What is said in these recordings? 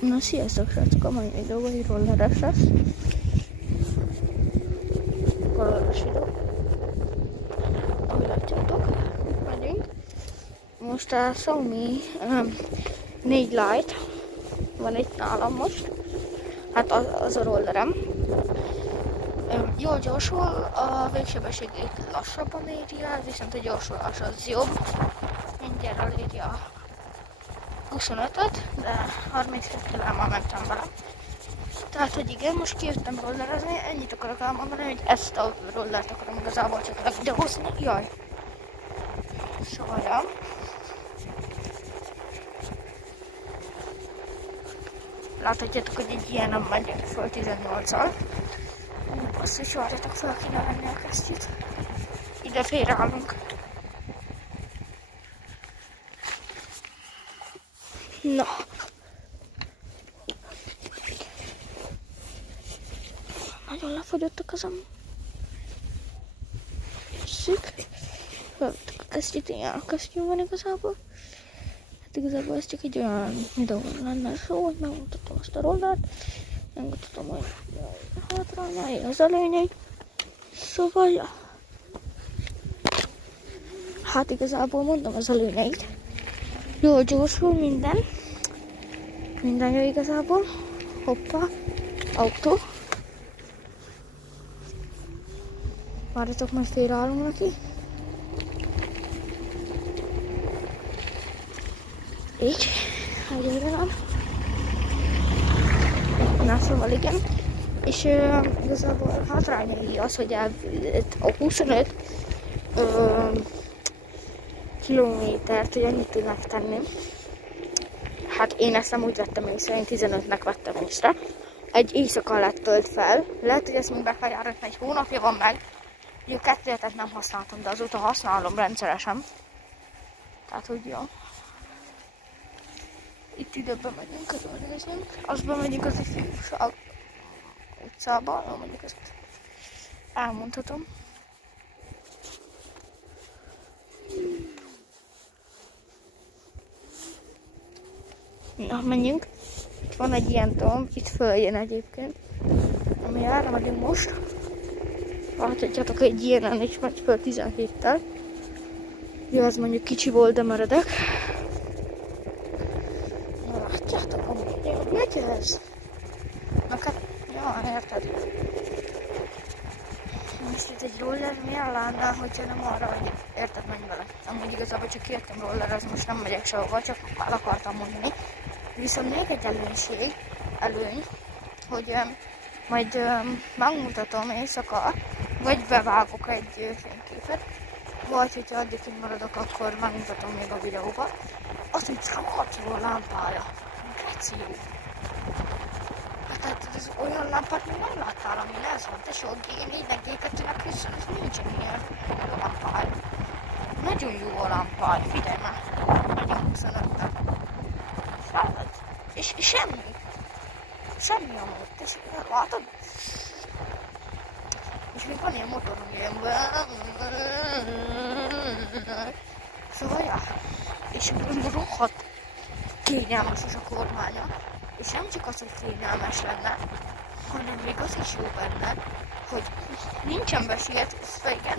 Na, sziasztok srácok, a mai videó egy rolleres lesz. Rolleres videó. Ahogy látjátok, itt megyünk. Most a Xiaomi 4 Lite van itt nálam most. Hát az a rollerem. Jól gyorsul, a végsebességét lassabban éri el, viszont a gyorsulás az jobb. Mindjárt eléri a 25-öt, de 32-vel már mentem vele. Tehát, hogy igen, most kijöttem rollerezni, ennyit akarok elmondani, hogy ezt a rollert akarom igazából csak videózni. Jaj! Szóval, ja. Láthatjátok, hogy egy ilyen nem megy föl 18-al. Basszus, várjatok, fel kéne venni a kesztyűt. Ide félreállunk. Na. Nagyon lefogyott a kezem. Nézzük. Felvettük a kesztyűt, ilyen a kesztyű van igazából. Hát igazából ez csak egy olyan videó lenne szó, hogy megmutatom azt a rollert. Megmutatom, hogy hátrányai, az előnyei. Szóval, ja. Hát igazából mondom az előnyeit. Jól gyorsul minden. Minden jó igazából. Hoppá. Autó. Várjatok, majd félreállunk neki. Így. Egyre van. Na, szóval igen. És igazából hátrányai az, hogy a 25 kilométert, hogy annyit tudnak tenni. Hát én ezt nem úgy vettem észre, én 15-nek vettem észre. Egy éjszaka lett tölt fel. Lehet, hogy ezt még be kell járatni, egy hónapja van meg. Ugye 2 hetet nem használtam, de azóta használom rendszeresen. Tehát, hogy jó. Itt ide bemegyünk, körülnézünk. Azt bemegyünk az ifjúság utcába, mondjuk ezt elmondhatom. Na, menjünk. Itt van egy ilyen tomb, itt följön egyébként. Ami arra megyünk most. Láthatjátok, egy ilyenen is megy föl 17-tel. Jó, az mondjuk kicsi volt, de meredek. Na, látjátok, hogy megy ez? Na, hát, ja, érted. Most itt egy roller miért lenne, hogyha nem arra, hogy érted, menj vele. Amúgy igazából csak kijöttem rollerezni, most nem megyek sehova, csak el akartam mondani. Viszont még egy előny, hogy majd megmutatom éjszaka, vagy bevágok egy fényképet, vagy hogyha addig így maradok, akkor megmutatom még a videóban. Az, hogy kapcsoló lámpája. Geci jó. Tehát ez olyan lámpát még nem láttál, ami ez van, tesó, G4-nek, G2-nek hiszen ez nincsen ilyen lámpája. Nagyon jó a lámpája, figyelj már. Nagyon 25-nek. És semmi. Semmi amúgy, tessék, látod? És még van ilyen motorom, ilyen... Szóval, ja. És rohadt kényelmes az a kormánya. És nem csak az, hogy kényelmes lenne, hanem még az is jó benne, hogy nincsen besietve, igen,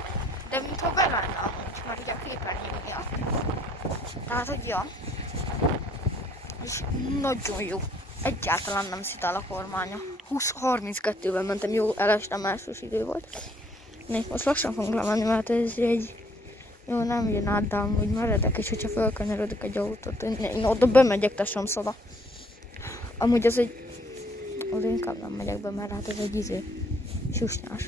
de mintha be lenne amúgy, mert ugye a képernyő miatt. Tehát, hogy ja. És nagyon jó. Egyáltalán nem szitál a kormánya. 32-ben mentem, jó, elestem, elsős idő volt. Nézd, most lassan fogunk lemenni, mert ez egy... Jó, nem jön át, de amúgy meredek, és hogyha fölkanyarodik egy autót, én oda bemegyek, tesóm szoba. Amúgy az egy... Oda inkább nem megyek be, mert hát ez egy susnyás.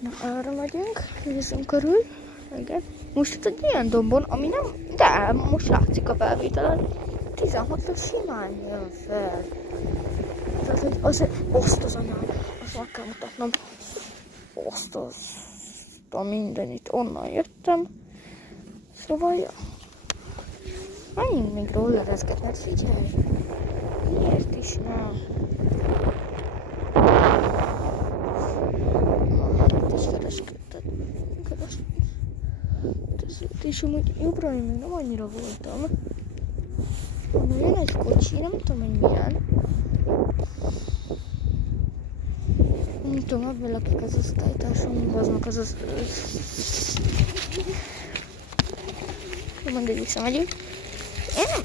Na, arra megyünk, nézzünk körül. Igen. Most itt egy ilyen dombon, ami nem... De most látszik a felvételen. 16-os simán jön fel. Tehát, hogy az... Azt az anyám. Azt meg kell mutatnom. Azt az... A mindenit. Onnan jöttem. Szóval, ja. Menjünk még rollerezgetni, hát figyelj. Miért is ne? Hát ez kereskedtet. És amúgy jobbra én még nem annyira voltam. Na, jön egy kocsi, nem tudom, hogy milyen. Nem tudom, abban lakik az osztálytársam, aznak az... Mindegy, visszamegyünk. Én nem...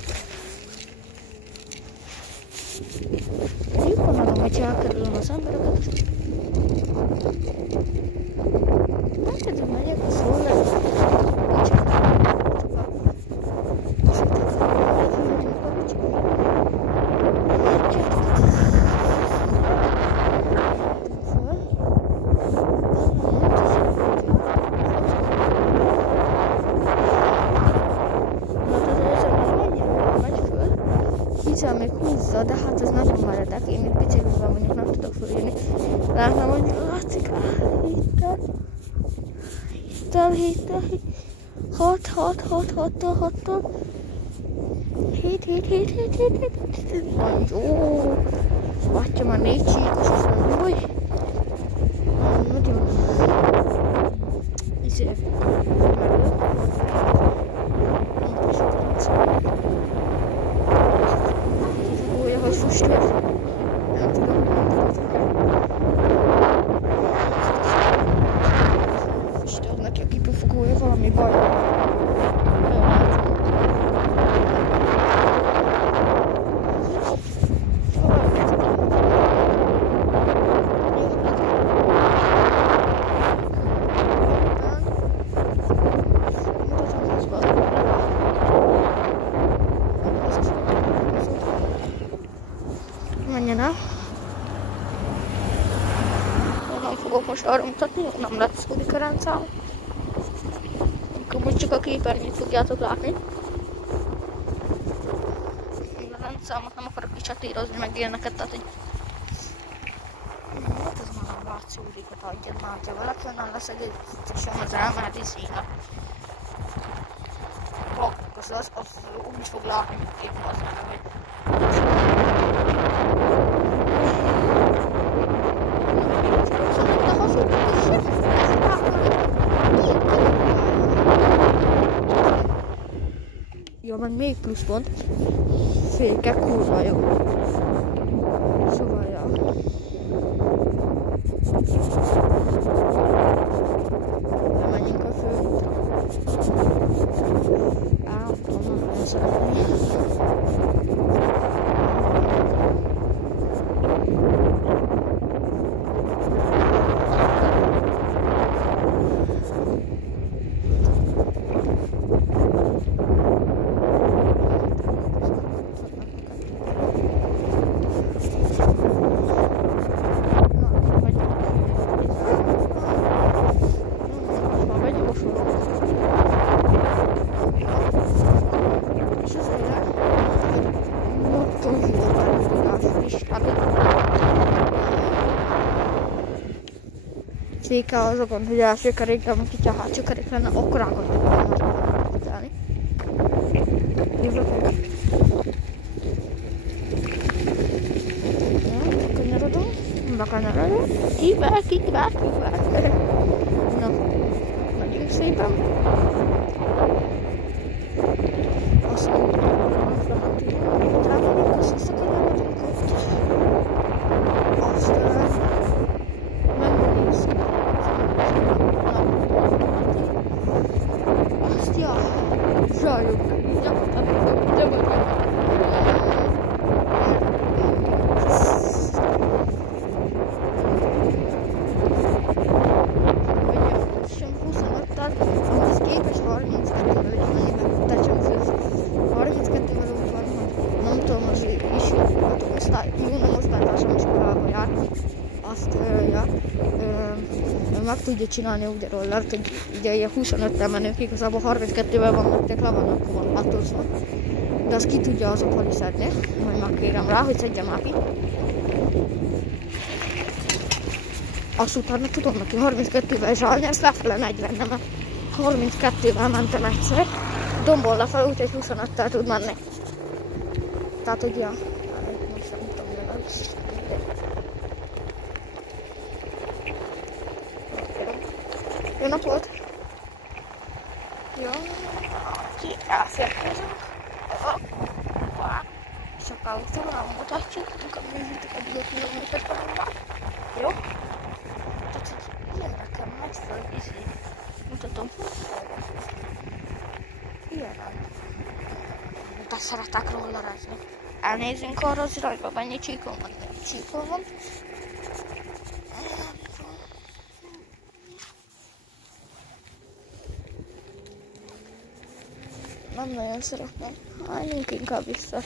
Jobban adom, hogyha elkerülöm az embereket. Elkezdem megyek, az hol lesz? Még húzza, de hát ez nagyon meredek. Én még biciklizben mondjuk nem tudok följönni. Látnám, hogy látszik. Héttel. 6-tól. 7. Nagyon jó. Látja már 4 csíkos, az nem jó. Nagyon. Izé. Hogy füstölt. Nem tudom. Füstölt neki a kipufogója, valami baj. Menjen el. Nem fogok most arra mutatni, nem lesz Hudik a rendszám. Akkor most csak a képernyőt fogjátok látni. A rendszámot nem akarok kicsatírozni, meg ilyeneket, tehát hogy... Hát ez már nem látszik, Hudikat adjad már, ha valaki onnan leszegítsem, az elmeheti színe. Az úgy fog látni, mint én használom, hogy... Jó, meg még pluszpont. Féke kurva jó. Szóval, ja. Menjünk a főútra. Nem tudom, nagyon szeretnék. Féke azokon, hogy első kerékben, mert hogyha hátsó kerék lenne, akkor elgondolom megfigyelni. Jövök meg. Kanyarodom. Bekanyarodom. Kívül. Na, megyünk szépen. Azt mondom, hogy rámegyünk, azt visszakanyarodunk ott. Aztán megnézzük. Azt ja, zsarjuk. Meg tudja csinálni úgy a rollert, hogy ugye ilyen 25-tel menők, igazából 32-vel vannak, le vannak hatózva. De azt ki tudja azokon szedni, majd megkérem rá, hogy szedjem már ki. Azt utána tudom neki 32-vel zsálni, ezt lefele 40, mert 32-vel mentem egyszer. Dombol lefele, úgyhogy 25-tel tud menni. Tehát ugye, most nem tudom, hogy az. Jó napot! Jó, elférkezünk. sokkal hosszabban mutatjuk, akkor nézzétek a 2 kilométert van. Jó? Tehát, hogy ilyen nekem megy föl, mutatom. Ilyen. De szeretek rollerezni. Elnézzünk arra az irányba, mennyi csíkon van, mennyi csíkon van. Nem nagyon szeretném. Álljunk inkább vissza.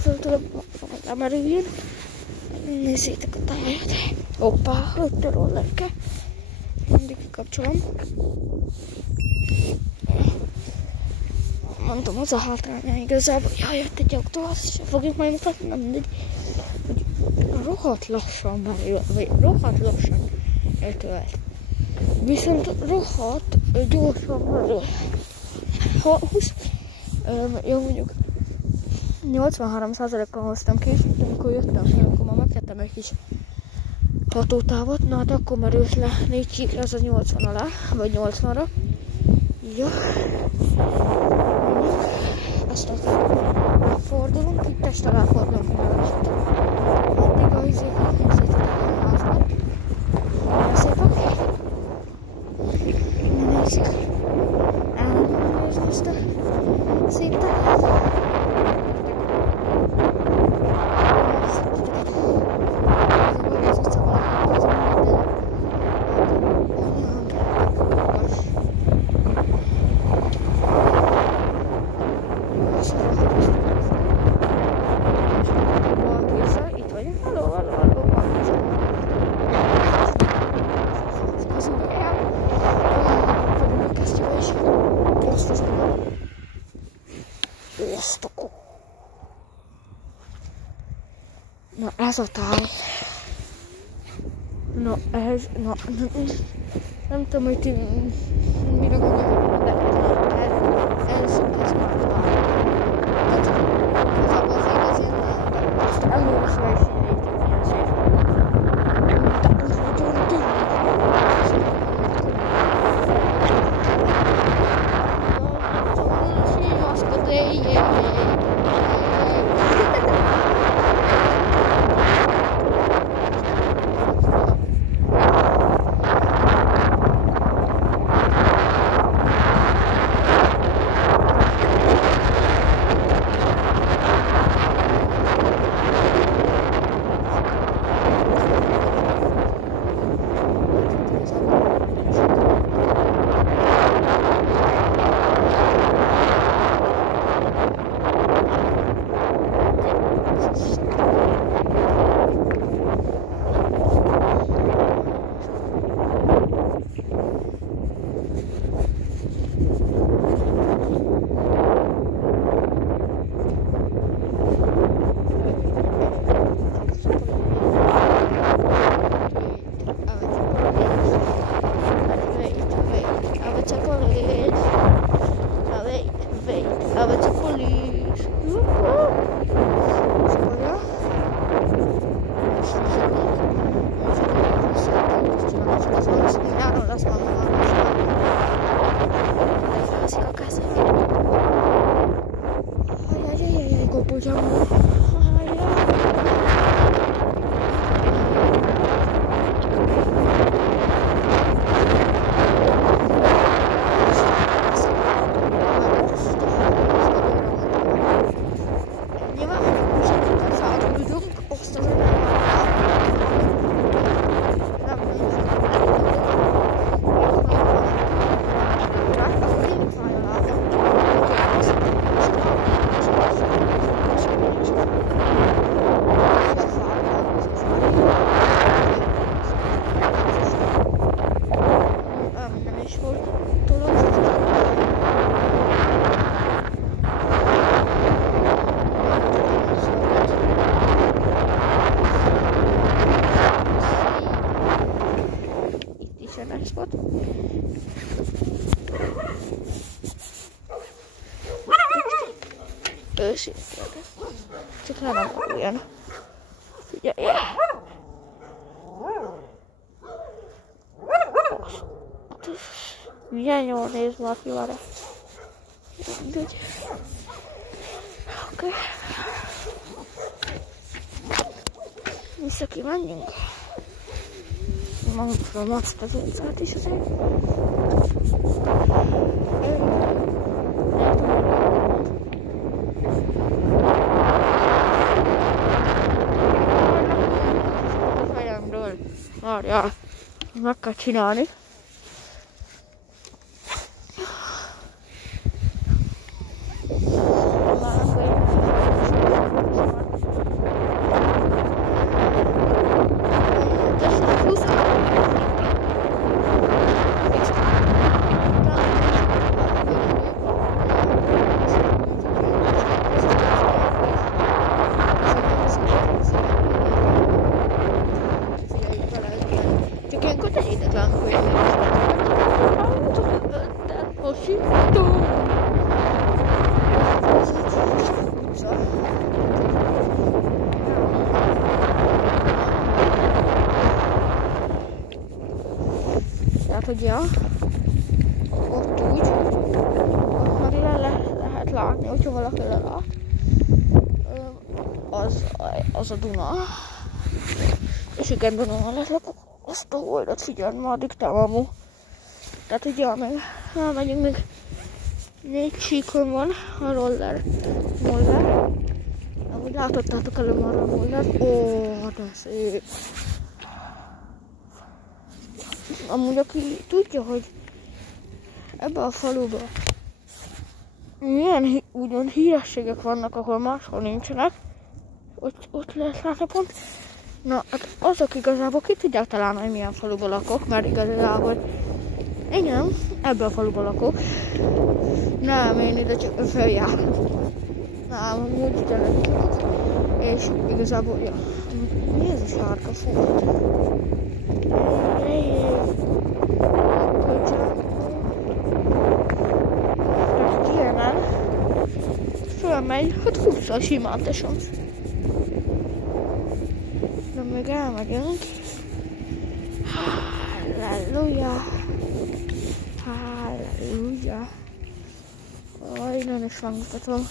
Föl tudom lemerüljön. Nézzétek a tájat. Hoppá, ott a rollerke. Mindig kikapcsolom. Mondom, az a hátránya igazából. Jaj, jött egy autó, azt sem fogjuk majd mutatni, nem mindegy. Rohadt lassan merül, vagy rohadt lassan eltölt. Viszont rohadt gyorsan merül. 20, jó mondjuk 83%-kal hoztam ki, de amikor jöttem fel, akkor már megtettem egy kis hatótávot, na hát akkor merült le 4 csíkra, az a 80 alá, vagy 80-ra. Jó. Aztán fordulunk, itt este ráfordulunk mellesett. Addig a izéket nézzétek a házban. Nagyon szépek. Innen nézzük. Elmondom nézni ezt a szép táját. Na ez a táj. Na ez, nem tudom, hogy mire gondolom, de ez már táj. Tehát az az igazi, de azt előre is lejszínítjuk, milyen szép. De az nagyon Őszintén. Csak le nem olyan. Figyelj! Milyen jól néz Marti vele. Mindegy. Oké. Vissza kimenjünk. Magunkról azt az utcát is azért. A fejemről. Várjál. Meg kell csinálni. Tehát, hogy ja, ott úgy, már lehet látni, hogyha valaki lelát, az a Duna. És igen, Duna leslakok azt a holdat, figyelj, már diktál amú. Tehát, hogy ja, még elmegyünk, még 4 síkon van a roller. Amúgy látottátok előbb arra a rollert. Ó, de szép. Amúgy aki tudja, hogy ebben a faluban milyen úgymond hírességek vannak, ahol máshol nincsenek, ott lehet látni pont. Na, hát azok igazából ki tudják találni, hogy milyen faluban lakok, mert igazából igen, ebben a faluban lakok. Nem, én ide csak feljárok. Nem, úgy gyerek lakok. És igazából, ja, mi ez a sárga folt? Tehát ilyenen fölmegy, hát 20-szal simán tesem. De még elmegyünk. Halleluja. Halleluja. Aj, innen is megmutatom.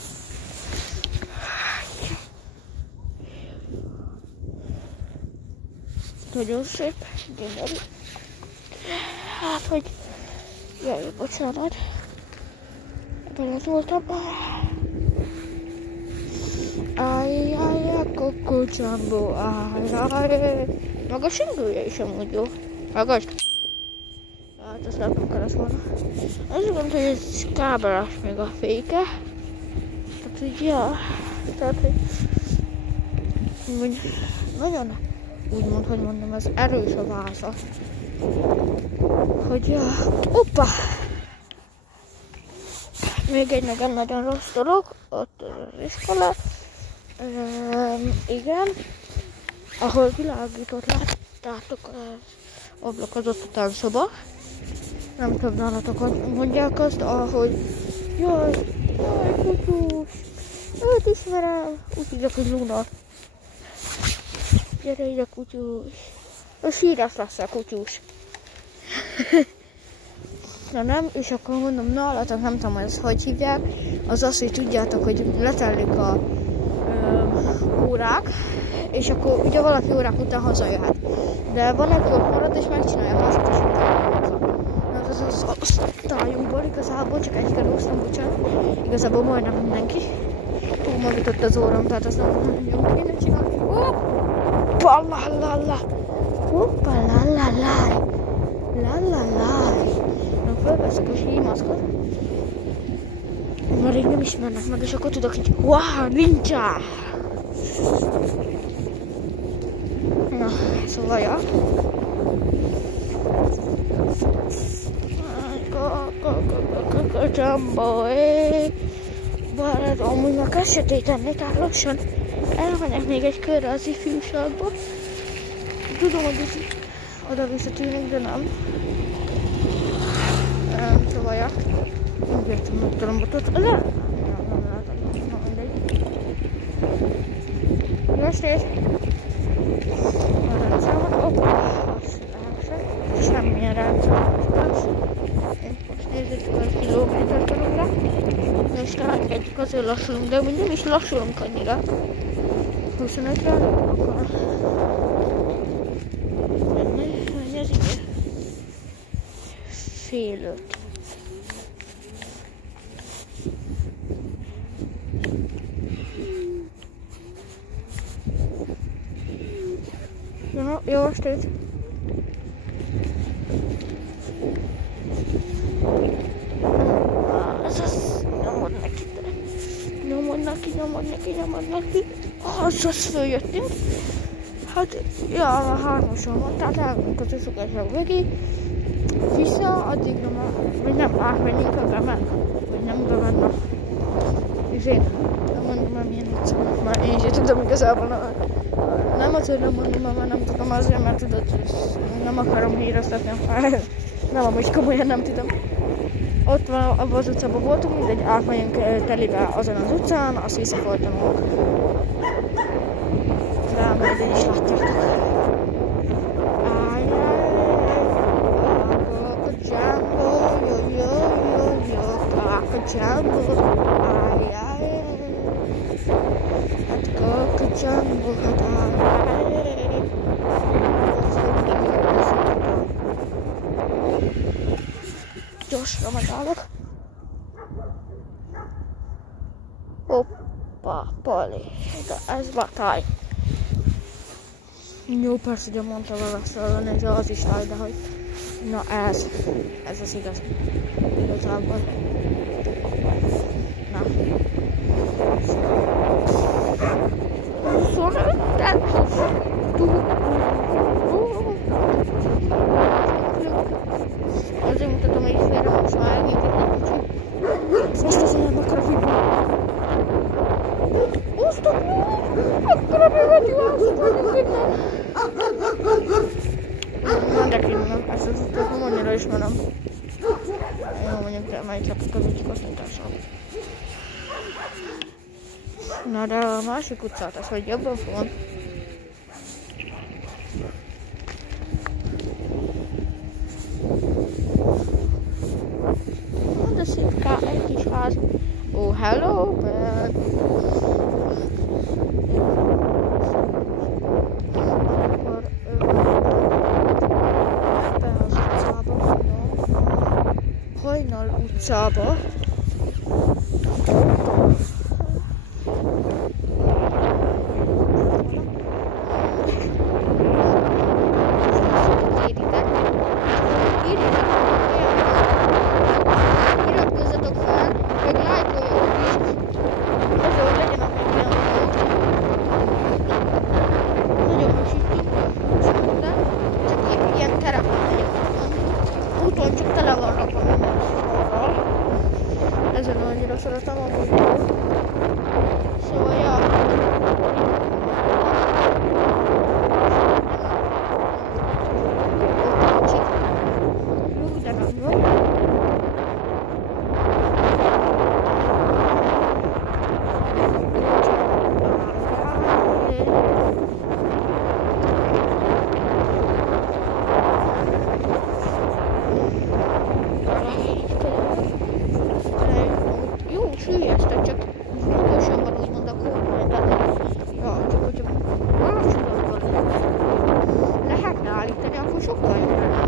Nagyon szép, gyönyörű. Hát, hogy... Jaj, bocsánat. Belezoltam. Ajjaj, a kokocsambó, ajjaj. Magas indulja is amúgy jó. Magas. Hát, azt látom kellett volna. Azt gondolom, hogy ez kábelás még a féke. Tehát, hogy ja. Tehát, hogy... Nagyon... Úgymond, hogy mondom, ez erős a váza. Hogy... Oppa! Még egy nagyon rossz dolog. Ott az iskola. Igen. Ahol világított láttátok az ablakozott a tánszoba. Nem tudom nálatok, hogy mondják azt, ahogy... Jaj, kutyus! Őt ismerem! Úgy hívják, hogy Luna. Gyere ide, kutyus! Ő sírás lesz a kutyus. Na nem, és akkor mondom, nálatok nem tudom, hogy hívják. Az azt, hogy tudjátok, hogy letellik a órák, és akkor ugye valaki órák után hazajöhet. De van egy ott marad, és megcsinálja a hazat, és utána haza. Na az osztályunkból igazából csak egy kerülszem, bocsánat. Igazából majdnem mindenki. Majd jutott az óram, tehát azt nem kéne csinálni. Hoppalala! Hoppalala! Lalala! Na fölveszek a símaszkot. Már rég nem ismernek meg, és akkor tudok így, wow, ninja! Na, szóval ja. Jumbo, barátom, amúgy már kell sötétedni, tehát lassan elmegyek még egy körre az ifjúságba. Tudom, hogy ez oda visszatűnik, de nem. Szóval ja. Úgy értem, hogy tudom botot. Nem látom, mindegy. Jó estét! A rendszámot, azt lássák, semmilyen rendszámot lesz. Most nézzük a kilométert tanulra. Most ráengedjük, azért lassulunk, de úgy nem is lassulunk annyira. 25-re, akkor menni az idő. Fél 5. Jó estét! Nyomod neki. Az följöttünk. Hát, ja, a 3-oson van, tehát elmegyünk az összokásra végig. Vissza, addig vagy nem átmenjünk a Gemen. Vagy nem Gemen, és én nem mondom már milyen utca. Már én is tudom igazából. Nem azért nem mondom, mert nem tudom, azért, mert tudod, nem akarom híroztatni a fájl. Nem, amúgy komolyan nem tudom. Ott van, abban az utcában voltunk, mindegy, átmegyünk telibe azon az utcán, azt visszafordulunk. De majd így is látjátok. Gyorsra megállok. Hoppá, Pali, de ez batály. Jó, persze, ugye mondta valószínűleg, ez az is táj, de hogy... Na ez az igaz. Igazából. Na. Szóval, azért mutatom egy félre, most már elgépít egy kicsit. Most azért nem akarok így. Osztok meg! Akkora meghagyóászok vagyok innen! Mondják innen, ezt az utat nem annyira ismerem. Jó, mondjuk, de már itt lakok az ügyik kattintásra. Na, de a másik utcát, az hogy jobban fogom. De szép egy kis ház. Oh, hello, man. Akkor ebbe az utcába, Hajnal utcába. Úton csak tele van rakva minden sorral. Ezen annyira szeretem a úton. Szóval, ja. Jó, de nem jó. Süllyesztek, csak magasabban van úgymond a kormány, tehát ja, csak hogyha másodatban lehetne állítani, akkor sokkal jobb lenne.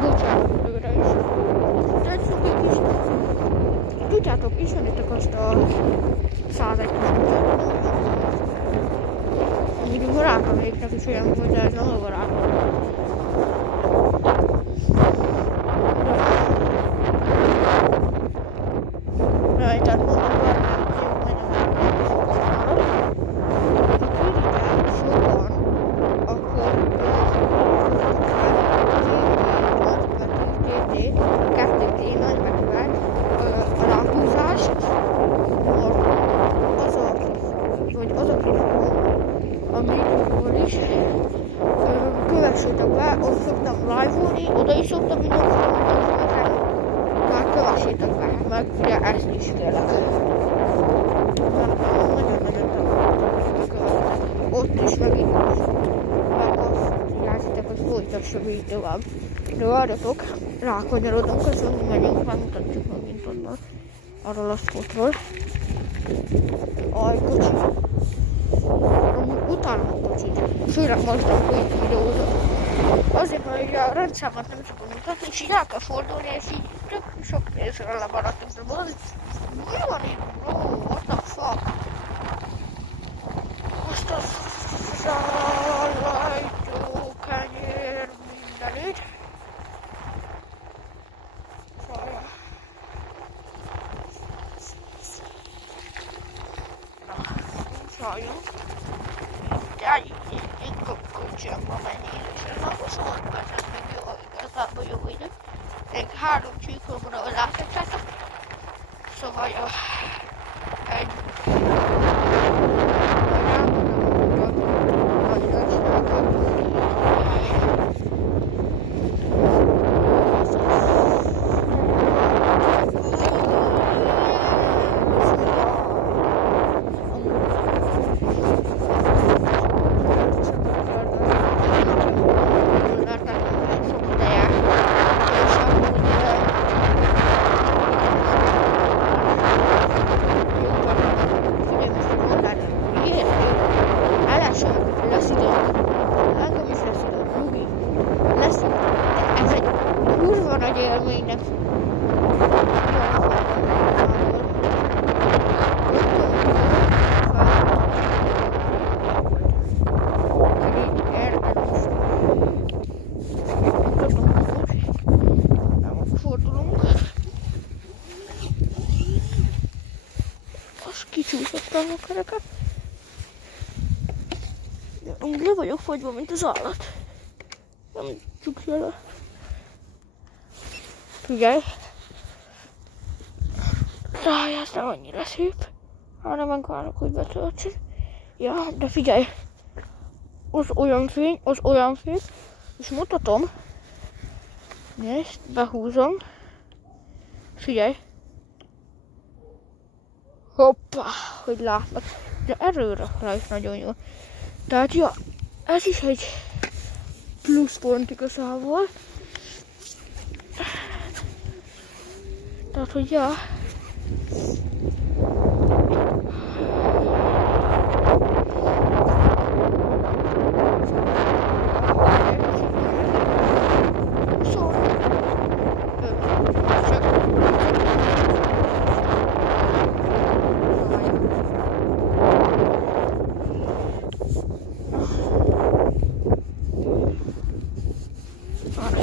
Bocsánat, előre is. De csak is. Tudjátok, ismeritek azt a 101 amíg barátom végnek is olyan volt, de ez nem a barátom. Jaj, tehát mondom, az a live-olni, oda is szoktam mindenféle mutatni, már kövessétek meg, ugye ezt is kérlek. Nagyon-nagyon támogatok, ott is meg itt is. Meg azt jelzitek, hogy folytassam így tovább. De várjatok, rákanyarodunk, azon megyünk, megmutatjuk megint onnan. Arról a spotról. Aj, kocsi. Utálom a kocsit. Főleg most, amikor itt videózom. Azért, mert ugye a rendszámot nem tudom mutatni, és így el kell fordulni, és így tök sok részre lemaradtunk. De mi van itt? Oh, what the fuck? Azt a szállajtó kenyér mindenütt. Sajnos. De egy kocsiamba menni, és ez a 26 percet még jó, igazából jó idő. Még 3 csíkomra láthatjátok. Szóval jó. Egy... Kicsúszottam a kereket. Amúgy le vagyok fagyva, mint az állat. Nem csukja le. Figyelj! Ráj, ez nem annyira szép. Hanem megvárok, hogy betöltsön. Ja, de figyelj! Az olyan fény, és mutatom. Nézd, behúzom. Figyelj! Hoppá, hogy látnak. De erőre is nagyon jó. Tehát ja, ez is egy pluszpont igazából. Tehát, hogy ja.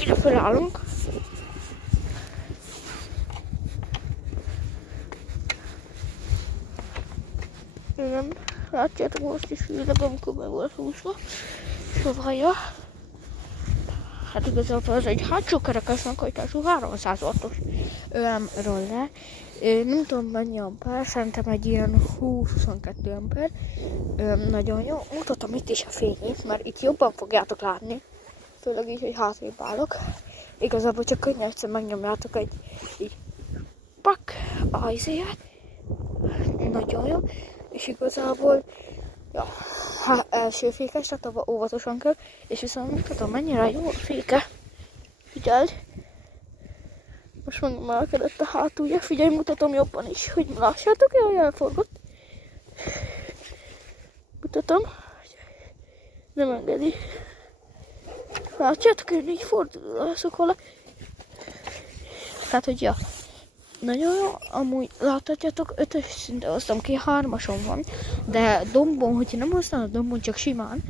Ide felállunk. Igen, látjátok, most is fűleg, amikor meg volt húzva. Szóval, ja. Hát igazából ez egy hátsó kerekes meghajtású 300 wattos roller. Nem tudom mennyi ampere, szerintem egy ilyen 20-22 ampere. Nagyon jó. Mutatom itt is a fényét, mert itt jobban fogjátok látni. Főleg így, hogy hátrébb állok. Igazából csak könnyen egyszer megnyomjátok egy így pak ajzéját. Nagyon jó. És igazából ja, első fékes, tehát óvatosan kell. És viszont mutatom, mennyire jó a féke. Figyeld! Most megemelkedett a hátulja. Figyelj, mutatom jobban is, hogy lássátok, jaj, elforgott. Mutatom. Nem engedi. Látjátok, én így fordulok vele. Tehát, hogy ja. Nagyon jó, amúgy láthatjátok, 5-ös szinte hoztam ki, 3-ason van. De dombon, hogyha nem használod dombon, csak simán,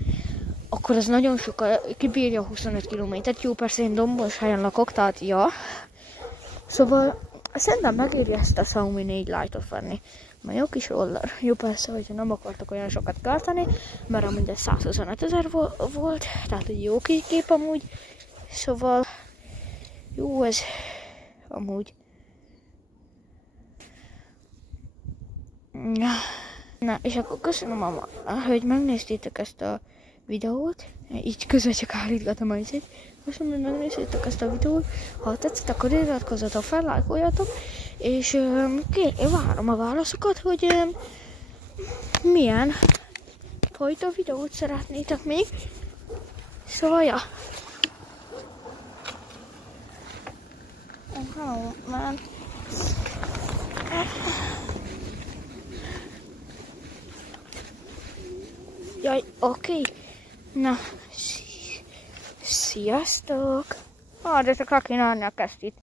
akkor ez nagyon sokkal kibírja 25 km-t. Jó, persze én dombos helyen lakok, tehát ja. Szóval szerintem megéri ezt a Xiaomi 4 Lite-ot venni. Már jó kis roller. Jó, persze, hogyha nem akartok olyan sokat kártani, mert amúgy ez 125 000 volt, tehát egy jó kép amúgy. Szóval jó ez amúgy. Na, és akkor köszönöm, hogy megnéztétek ezt a videót. Így közben csak állítgatom a izét. Köszönöm, hogy megnéztétek ezt a videót. Ha tetszett, akkor iratkozzatok fel, lájkoljatok, és én várom a válaszokat, hogy milyen fajta videót szeretnétek még. Szóval, ja. Oh, man. Jaj, oké. Na, sziasztok! De csak le kéne adni a kesztyűt.